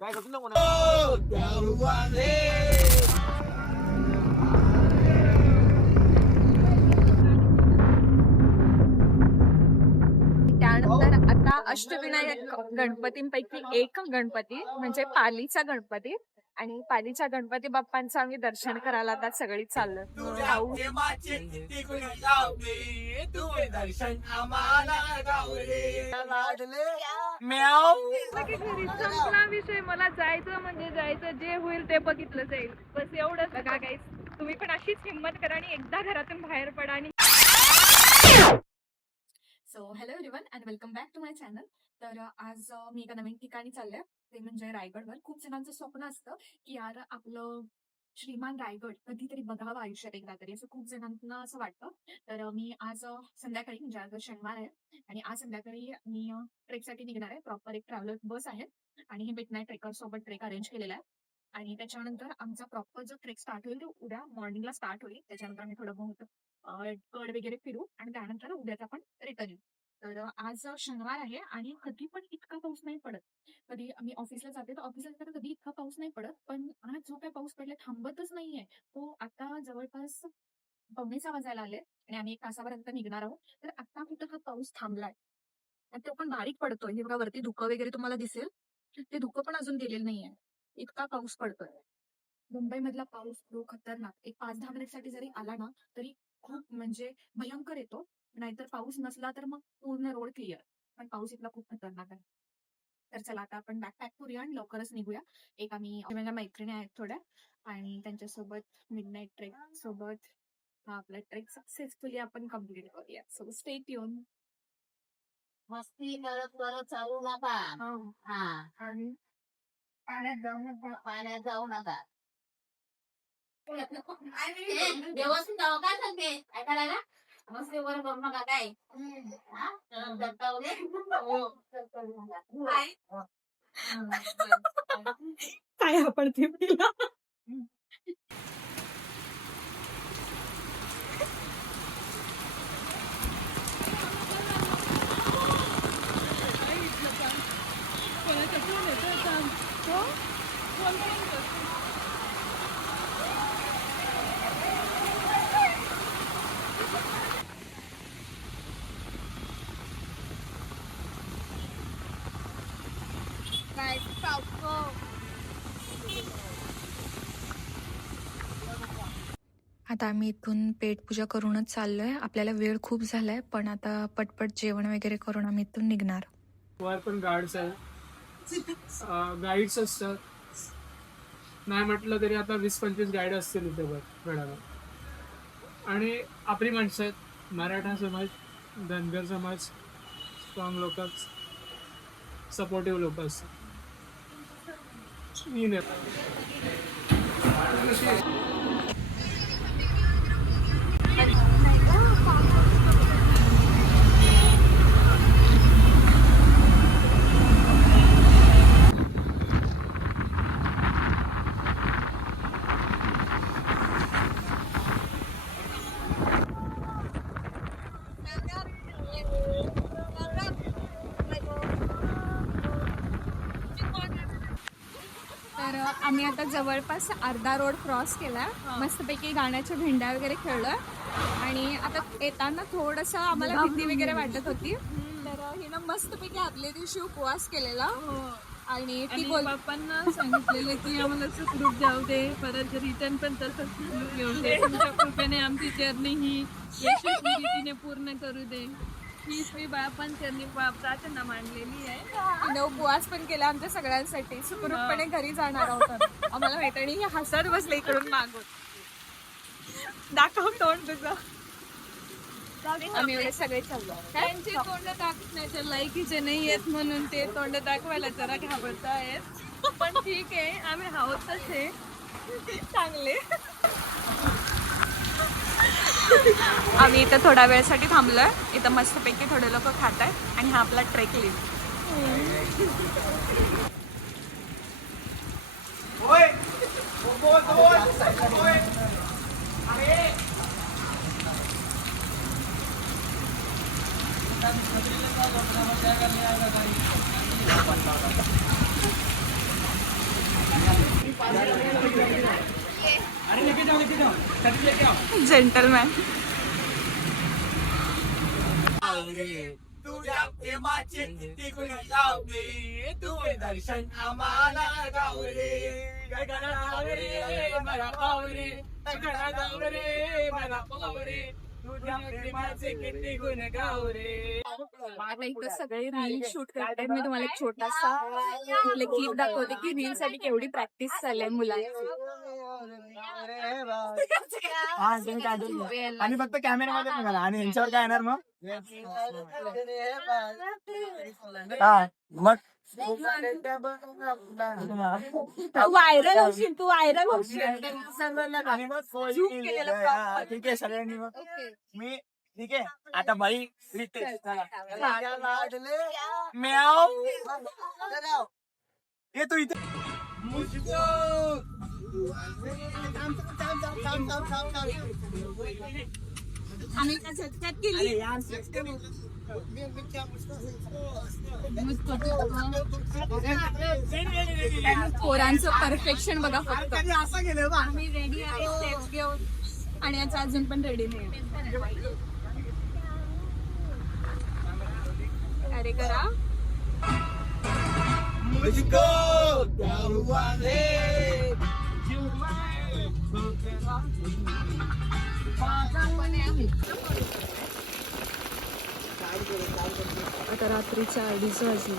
काय करतो ना त्यानंतर आता अष्टविनायक गणपतींपैकी एक गणपती म्हणजे पालीचा गणपती आणि पालीच्या गणपती बाप्पांचं आम्ही दर्शन करायला आता सगळी चाललोय. संपला विषय. मला जायचं म्हणजे जायचं, जे होईल ते बघितलं जाईल, बस एवढंच. बघा गाईस, तुम्ही पण अशीच हिंमत करा आणि एकदा घरातून बाहेर पडा. आणि so hello everyone and welcome back to my channel. तर आज मी एका नवीन ठिकाणी चालले, ते म्हणजे रायगडवर. खूप जणांचं स्वप्न असतं की यार आपलं श्रीमान रायगड कधीतरी बघावं आयुष्यात एकदा तरी, असं खूप जणांना असं वाटतं. तर मी आज संध्याकाळी, म्हणजे आज शनिवार आहे आणि आज संध्याकाळी मी ट्रेकसाठी निघणार आहे. प्रॉपर एक ट्रॅव्हलर बस आहे आणि हे मिडनाईट ट्रेकर सोबत ट्रेक अरेंज केलेला आहे. आणि त्याच्यानंतर आमचा प्रॉपर जो ट्रेक स्टार्ट होईल तो उद्या मॉर्निंगला स्टार्ट होईल. त्याच्यानंतर आम्ही थोडं बहुत गड वगैरे फिरू आणि त्यानंतर उद्याच आपण रिटर्न येऊ. तर आज शनिवार आहे आणि कधी पण इतका पाऊस नाही पडत. कधी आम्ही ऑफिसला जाते तर ऑफिसला जाताना कधी इतका पाऊस नाही पडत, पण आज जो काय पाऊस पडला थांबतच नाहीये. तो आता जवळपास 5:45 वाजायला आले आणि आम्ही 1 तासापर्यंत निघणार आहोत. तर आता कुठं हा पाऊस थांबलाय आणि तो पण बारीक पडतोय. हे बघा वरती धुकं वगैरे तुम्हाला दिसेल, ते धुकं पण अजून गेलेलं नाहीये, इतका पाऊस पडतोय. मुंबई मधला पाऊस जो खतरनाक एक 5-10 मिनिटसाठी जरी आला ना तरी खूप म्हणजे भयंकर येतो. नाहीतर पाऊस नसला तर मग पूर्ण रोड क्लिअर. पण पाऊस इथला खूप खतरनाक आहे. तर चला आता आपण बॅग पॅक करूया आणि लवकरच निघूया. एक आम्ही माझ्या मैत्रिणी आहेत थोड्या आणि त्यांच्यासोबत मिडनाईट ट्रेक सोबत हा आपला ट्रेक सक्सेसफुली आपण कम्प्लीट करूया. So stay tune. मस्ती करत करत चालू नका. हा आणि पाण्यात जाऊ नका. व्यवस्थित जाऊ काय सांगते ऐकायला ना. मस्ती वर करू नका काय. काय आपण ते पिला. आता आम्ही इथून पेटपूजा करूनच चाललोय. आपल्याला वेळ खूप झालाय, पण आता पटपट जेवण वगैरे करून आम्ही इथून निघणार. वर पण गार्ड्स आहेत, गाईड्स असतात. नाही म्हटलं तरी आता 20-25 गाईड असतील इथे गडावर. आणि आपली माणसं आहेत, मराठा समाज, धनगर समाज, स्ट्रॉंग लोक, सपोर्टिव्ह लोक असतात. तर आम्ही आता जवळपास अर्धा रोड क्रॉस केलाय. मस्तपैकी गाण्याच्या भेंड्या वगैरे खेळलोय आणि आता येताना थोडस आम्हाला भीती वगैरे वाटत होती. तर हिनं मस्तपैकी आदल्या दिवशी उपवास केलेला आणि ती बाप्पांना सांगितलेलं की आम्हाला सुखरूप जाऊ दे, परत रिटर्न पण तसंच घेऊ दे. तुमच्या कृपेने आमची जर्नी ही यशस्वी रीतीने पूर्ण करू दे. हीच मी बाप्पांचरणी प्रार्थना मांडलेली आहे. तिने उपवास पण केला आमच्या सगळ्यांसाठी. सुखरूपपणे घरी जाणार आहोत. आम्हाला मैत्रिणी हसत बसले इकडून मागून. दाखव तोंड तुझं. आम्ही एवढे सगळे चाललो. त्यांचे तोंड दाखवण्याच्या लायकीचे नाही आहेत म्हणून ते तोंड दाखवायला जरा घाबरत आहेत. पण ठीक आहे, आम्ही आहोत तसे चांगले. आम्ही इथं थोड्या वेळासाठी थांबलोय. इथं मस्तपैकी थोडे लोक खात आहेत आणि हा आपला ट्रेक लिव्ह. जेंटलमॅन. तुझ्या प्रेमाचे किती गुण गावले, तू दर्शन आम्हाला गावले. गगना गावरे मला पावरे, गगना गावरे मला पावरे, तुझ्या प्रेमाचे किती गुण गावरे. आता इथं सगळे रील शूट करतायत. मी तुम्हाला एक छोटासा क्लिप दाखवते की रील साठी केवढी प्रॅक्टिस चालली आहे मुलांची. आणि फक्त कॅमेरामध्ये बघायला आणि यांच्यावर काय येणार मग? हा मग व्हायरल होशील तू, व्हायरल होशील. आणि मग ठीक आहे सगळ्यांनी मग मी ठीक आहे आता बाई म्याव ये तू इथे आम्ही त्या झटक्यात केली. पोरांचं परफेक्शन बघा फक्त. असं गेलं बा. आम्ही रेडी आहे स्टेप्स घेऊन आणि याचा अजून पण रेडी नाही. अरे करा आता रात्रीच्या 2:30 वाजले.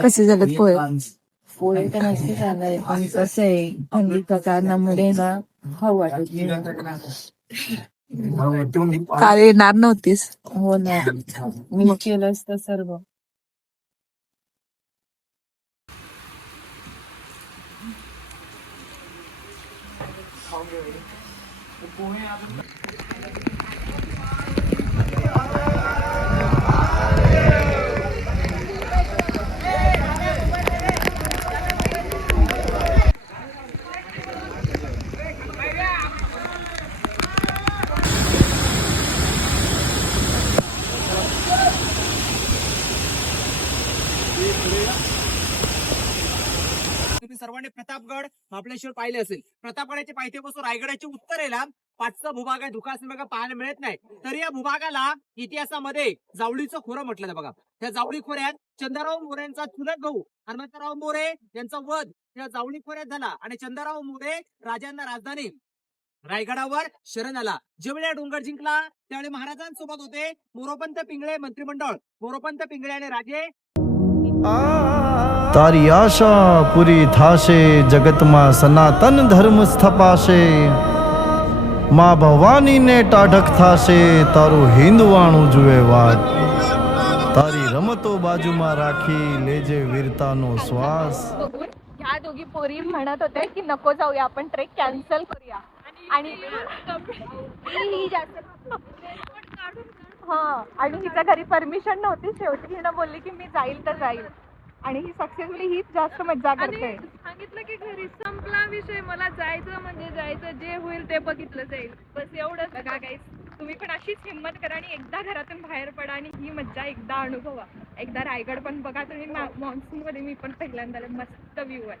कसे झालेत पोहे? पोहे तर नसते झालंय पण कसं आहे थंडीच्या कारणामुळे ना खाऊ वाटत काल येणार नव्हतीस. हो ना मी केलं असतं सर्व. तुम्ही सर्वांनी प्रतापगड महाबळेश्वर पाहिले असेल. प्रतापगडाच्या पायथ्यापासून रायगडाच्या उत्तरेला 5चा भूभाग आहे. धुकासन भाग पाहायला मिळत नाही. तरी या भूभागाला इतिहासामध्ये जावळीचं खोरं म्हटलं जातं बघा. त्या जावळी खोऱ्यात चंद्रराव मोरेंचा चुलत भाऊ हनुमंतराव मोरे यांचा वध या जावळी खोऱ्यात झाला आणि चंद्रराव मोरे राजांना राजधानी रायगडावर शरण आला. जेवढ्या डोंगर जिंकला त्यावेळी महाराजांसोबत होते मोरोपंत पिंगळे मंत्रिमंडळ. मोरोपंत पिंगळे आणि राजे तारी आशा पुरी थाशे जगतमा सनातन धर्म સ્થપાશે માં ભવાનીને ટાઢક થાશે તારું હિંદવાણું જુએ વાત તારી રમતો બાજુમાં રાખી લેજે વીરતાનો શ્વાસ. ह्या दोघी पोरी म्हणत होते की नको जाऊया आपण ट्रेक कॅन्सल करूया आणि ही जास्त हा आणि हिच्या घरी परमिशन नव्हती. शेवटी हिनं बोलली की मी जाईल तर जाईल आणि ही सक्सेसफुली हीच जास्त मज्जा करते. सांगितलं की घरी संपला विषय. मला जायचं म्हणजे जायचं, जे होईल ते बघितलं जाईल. बस एवढंच. बघा गाईस, तुम्ही पण अशीच हिंमत करा आणि एकदा घरातून बाहेर पडा आणि ही मज्जा एकदा अनुभवा. एकदा रायगड पण बघा तुम्ही. मान्सून मध्ये मी पण पहिल्यांदा मस्त व्ह्यू आहे.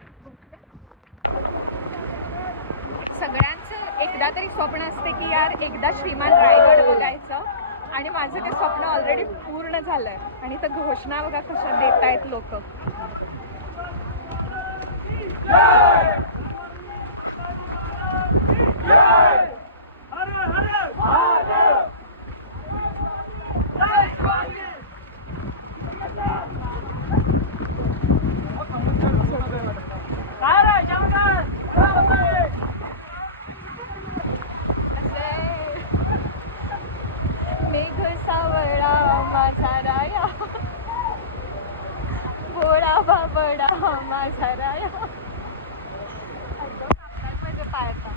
सगळ्यांचं एकदा तरी स्वप्न असते की यार एकदा श्रीमान रायगड बघायचं आणि माझं ते स्वप्न ऑलरेडी पूर्ण झालंय. आणि तर घोषणा बघा कशा देतायत लोक. मेघ सावळा माझा राया, भोळा बाबडा माझा राया. म्हणजे पायाचा.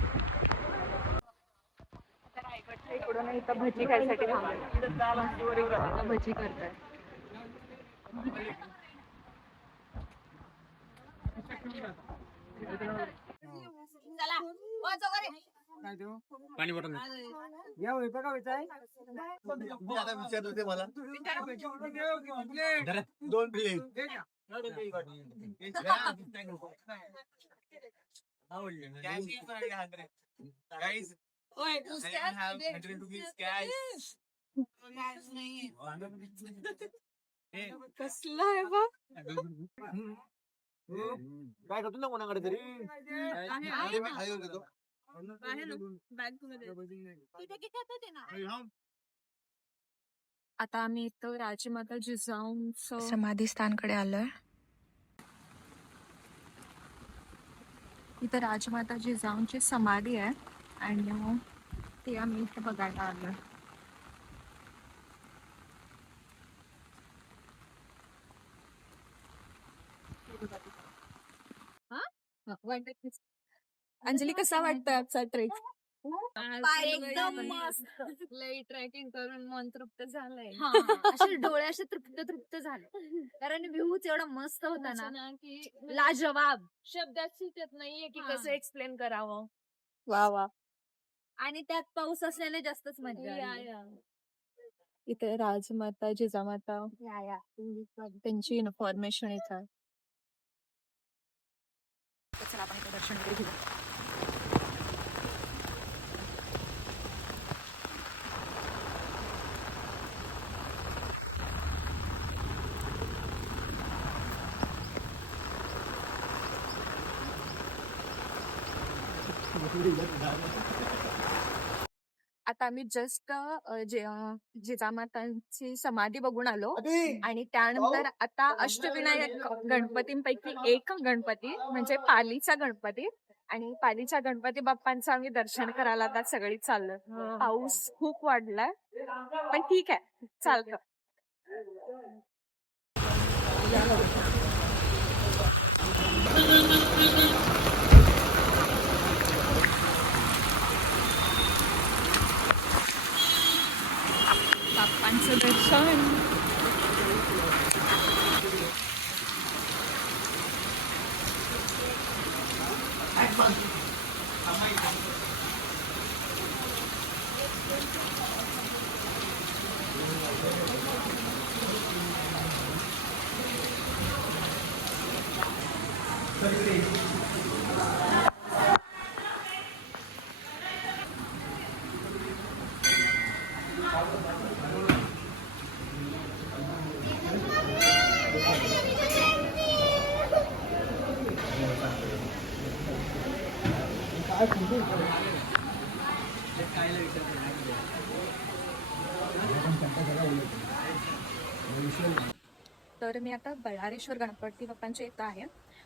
आता रायगडच्या इकडून इथं भजी खायसाठी थांबले. भजी करताय. चला वाच वगैरे. पाणी बॉटल या होतं का विचार विचारलं ते मला धरा. 2 प्लेट कसलं आहे बा काय करतो ना कोणाकडे तरी आता आम्ही इथं राजमाता जिजाऊंचं समाधी स्थानकडे आलोय. इथं राजमाता जिजाऊंची समाधी आहे आणि ते आम्ही इथं बघायला आलोय. अंजली कसा वाटतोय आजचा ट्रेक? एकदम मस्त लई ट्रेकिंग करून मन तृप्त झालंय. असे डोळे असे तृप्त तृप्त झाले कारण व्ह्यूच एवढा मस्त होता असं ना ना की लाजवाब शब्दात सुचत नाहीये की हा. कसं एक्सप्लेन करावं. वा वा. आणि त्यात पाऊस असल्याने जास्तच मजा आली. इथे राजमाता जिजामाता त्यांची इन्फॉर्मेशन इथं आहे. तर चला आपण इथं दर्शन वगैरे घेऊ. आता आम्ही जस्ट जिजामातांची समाधी बघून आलो आणि त्यानंतर आता अष्टविनायक गणपतींपैकी एक गणपती म्हणजे पालीचा गणपती आणि पालीच्या गणपती बाप्पांचं आम्ही दर्शन करायला आता सगळी चाललोय. पाऊस खूप वाढलाय पण ठीक आहे चालतं. बाप्पांचं दर्शन. तर मी आता बळारेश्वर गणपती बाप्पांच्या इथं आहे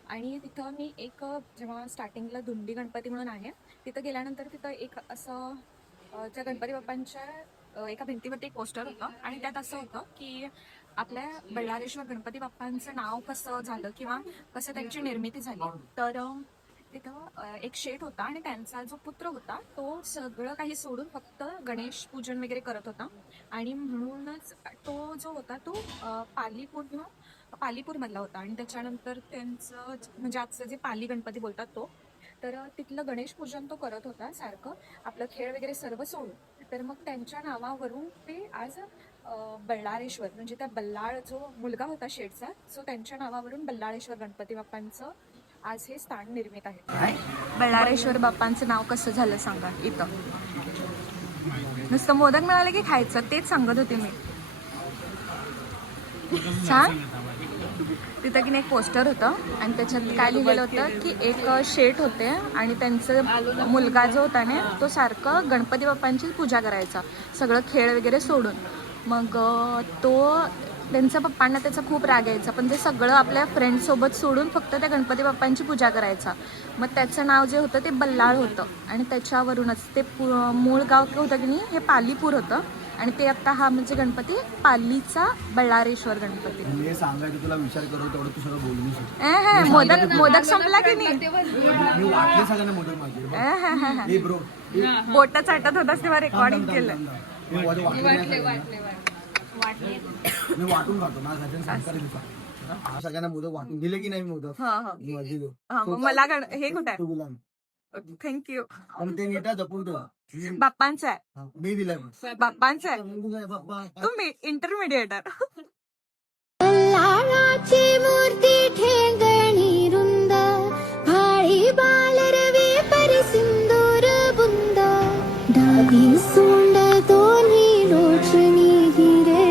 आणि तिथं मी एक जेव्हा स्टार्टिंगला धुंडी गणपती म्हणून आहे तिथं गेल्यानंतर तिथं एक असं त्या गणपती बाप्पांच्या एका भिंतीवरती एक पोस्टर होतं आणि त्यात असं होतं की आपल्या बळारेश्वर गणपती बाप्पांचं नाव कसं झालं किंवा कसं त्यांची निर्मिती झाली. तर तिथं एक शेठ होता आणि त्यांचा जो पुत्र होता तो सगळं काही सोडून फक्त गणेश पूजन वगैरे करत होता आणि म्हणूनच तो जो होता तो पालीपूरमधला होता आणि त्याच्यानंतर त्यांचं म्हणजे आजचं जे पाली गणपती बोलतात तो तर तिथलं गणेश पूजन तो करत होता सारखं आपलं खेळ वगैरे सर्व सोडून. तर मग त्यांच्या नावावरून ते आज बल्लाळेश्वर म्हणजे त्या बल्लाळ जो मुलगा होता शेठचा सो त्यांच्या नावावरून बल्लाळेश्वर गणपती बाप्पांचं आज हे स्थान निर्मित आहे. बल्लाळेश्वर बाप्पांचं नाव कसं झालं सांगा. इथं नुसतं मोदक मिळालं की खायचं तेच सांगत होते मी. छान. तिथं की नाही एक पोस्टर होतं आणि त्याच्यात काय लिहिलेलं होतं की एक शेठ होते आणि त्यांचा मुलगा जो होता ना तो सारखं गणपती बाप्पांची पूजा करायचा सगळं खेळ वगैरे सोडून. मग तो त्यांच्या पप्पांना त्याचा खूप राग यायचा पण ते सगळं आपल्या फ्रेंडसोबत सोडून फक्त त्या गणपती बाप्पांची पूजा करायचा. मग त्याचं नाव जे होतं ते बल्लाळ होतं आणि त्याच्यावरूनच ते मूळ गाव होतं की नाही हे पालीपूर होतं आणि ते आता हा म्हणजे गणपती पालीचा बल्लाळेश्वर गणपती. मी सांगायचं तुला विचार करू तेवढं तू सगळं बोलू शकतो. मोदक संपला की नाही. मी वाटले सगळ्यांना मोदक माझे ब्रो बोट चाटत होतास तेव्हा रेकॉर्डिंग केलं. मी वाटून खातो ना सगळ्यांना मोदक वाटून दिले की नाही मोदक. मला हे कुठे आहे तू बोला थँक्यू. आणि ते नीटा जपून ठेवा. बाप्पांचा आहे. हा, मी दिलाय बाप्पांचा आहे. बाप्पा तुम्ही इंटरमिडिएटर. लाळाची मूर्ती ठेंगणी रुंद भाळी बालरवी परिसिंदूर बुंद डावी सोंड दोन्ही लोचनी हिरे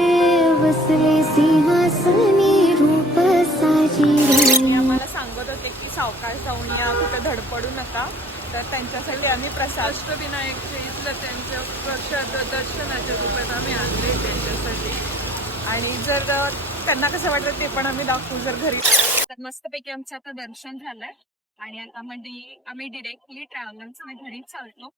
बसले सिंहासनी रूप साजिरे. आम्हाला सांगत होते की सावकाश जाऊन या, कुठे धडपडू नका. तर त्यांच्यासाठी आम्ही प्रसाद अष्टविनायकच्या इथलं त्यांच्या प्रसाद दर्शनाच्या रूपात आम्ही आणले त्यांच्यासाठी. आणि जर त्यांना कसं वाटतं ते पण आम्ही दाखवू जर घरी. तर मस्तपैकी आमचं आता दर्शन झालंय आणि आता म्हणजे आम्ही डिरेक्टली ट्रॅव्हलर्सने घरी चालतो.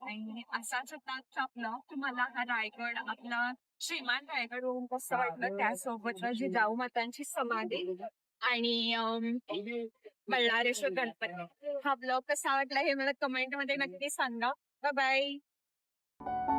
आणि असाच होता आजचा आपला तुम्हाला हा रायगड आपला श्रीमान रायगड होऊन कसं वाटलं, त्यासोबत जिजाऊ मातांची समाधी आणि बल्लाळेश्वर गणपती. हा ब्लॉग कसा वाटला हे मला कमेंट मध्ये नक्की सांगा. Bye bye.